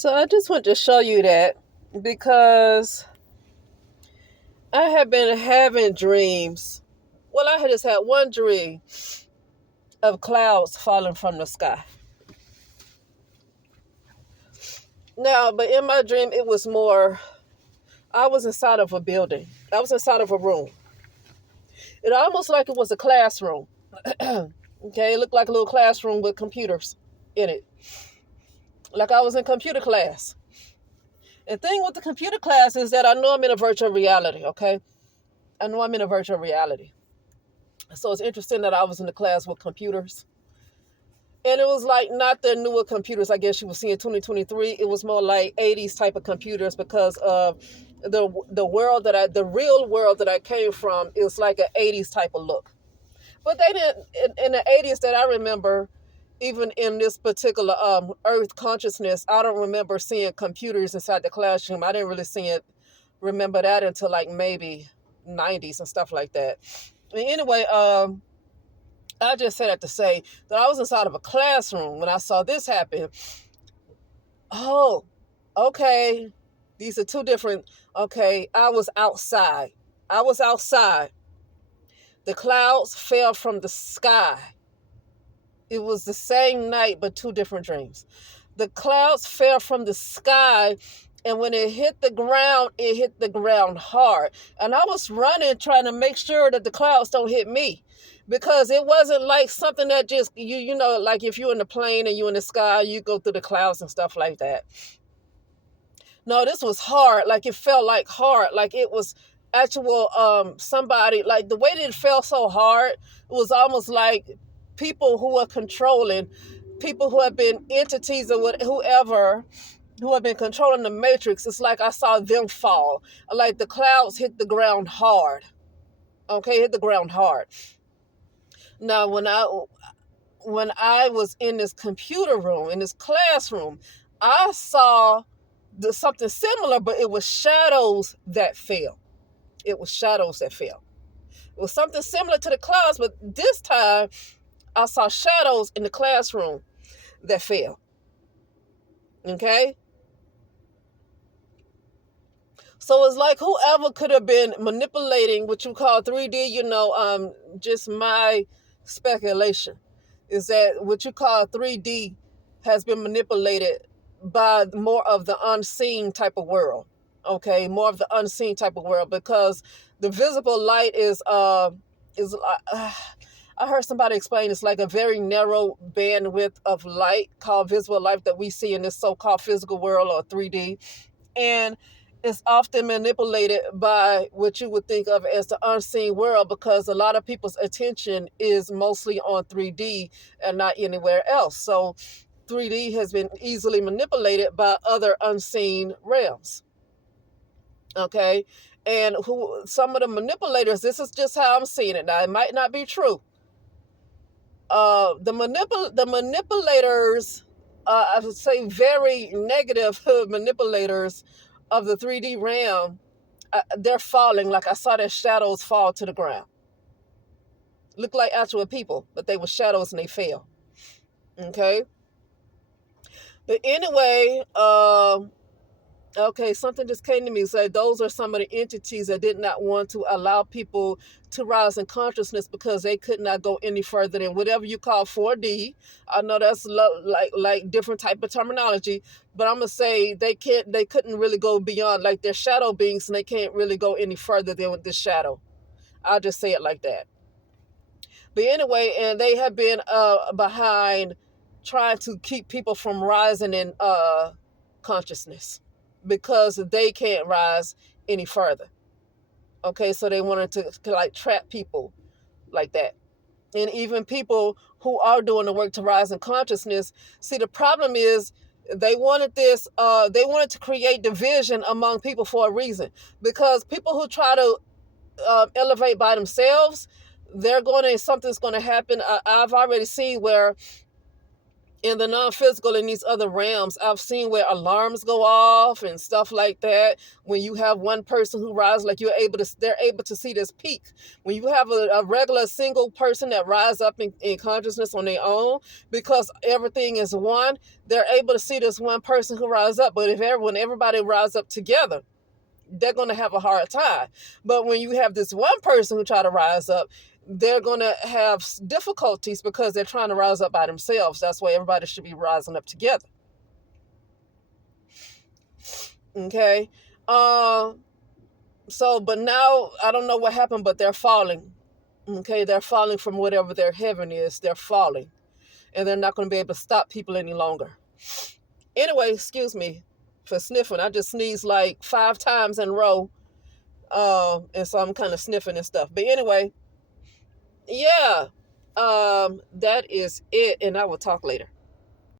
So I just want to show you that because I have been having dreams. Well, I had just had one dream of clouds falling from the sky. Now, but in my dream, it was more, I was inside of a building. I was inside of a room. It almost like it was a classroom. Okay, it looked like a little classroom with computers in it. Like I was in computer class. The thing with the computer class is that I know I'm in a virtual reality, okay? I know I'm in a virtual reality. So it's interesting that I was in the class with computers. And it was like not the newer computers, I guess you would see in 2023. It was more like 80s type of computers because of the real world that I came from is like an 80s type of look. But they didn't, in the 80s that I remember, even in this particular Earth consciousness, I don't remember seeing computers inside the classroom. I didn't really remember that until like maybe 90s and stuff like that. Anyway, I just said that to say that I was inside of a classroom when I saw this happen. Oh, okay. These are two different. Okay, I was outside. I was outside. The clouds fell from the sky. It was the same night, but two different dreams. The clouds fell from the sky, and when it hit the ground hard. And I was running, trying to make sure that the clouds don't hit me, because it wasn't like something that just you know, like if you're in the plane and you're in the sky, you go through the clouds and stuff like that. No, this was hard. Like it felt like hard, like it was actual somebody, like the way that it felt so hard, it was almost like people who are controlling, people who have been entities or whoever who have been controlling the matrix. It's like I saw them fall. Like the clouds hit the ground hard. Okay, hit the ground hard. Now when I was in this computer room, in this classroom, I saw something similar, but it was shadows that fell. It was shadows that fell. It was something similar to the clouds, but this time I saw shadows in the classroom that fell. Okay? So it's like whoever could have been manipulating what you call 3D, just my speculation is that what you call 3D has been manipulated by more of the unseen type of world. Okay, more of the unseen type of world, because the visible light is I heard somebody explain it's like a very narrow bandwidth of light called visible light that we see in this so-called physical world or 3D. And it's often manipulated by what you would think of as the unseen world, because a lot of people's attention is mostly on 3D and not anywhere else. So 3D has been easily manipulated by other unseen realms. Okay. And who some of the manipulators, this is just how I'm seeing it. Now, it might not be true. The manipulators, I would say very negative manipulators of the 3D realm, they're falling. Like I saw their shadows fall to the ground. Look like actual people, but they were shadows and they fell. Okay. But anyway, okay, something just came to me. So those are some of the entities that did not want to allow people to rise in consciousness because they could not go any further than whatever you call 4D. I know that's like different type of terminology, but I'm gonna say they couldn't really go beyond, like they're shadow beings, and they can't really go any further than with this shadow. I'll just say it like that. But anyway, and they have been behind trying to keep people from rising in consciousness because they can't rise any further. Okay, so they wanted to like trap people like that. And even people who are doing the work to rise in consciousness, see, the problem is they wanted to create division among people for a reason, because people who try to elevate by themselves, something's going to happen. I've already seen where in the non-physical, in these other realms, I've seen where alarms go off and stuff like that. When you have one person who rises, like they're able to see this peak. When you have a regular single person that rise up in consciousness on their own, because everything is one, they're able to see this one person who rises up. But when everybody rises up together, they're going to have a hard time. But when you have this one person who try to rise up, they're going to have difficulties because they're trying to rise up by themselves. That's why everybody should be rising up together. Okay. But now I don't know what happened, but they're falling. Okay. They're falling from whatever their heaven is. They're falling. And they're not going to be able to stop people any longer. Anyway, excuse me for sniffing. I just sneezed like 5 times in a row. And so I'm kind of sniffing and stuff. But anyway, yeah, that is it. And I will talk later.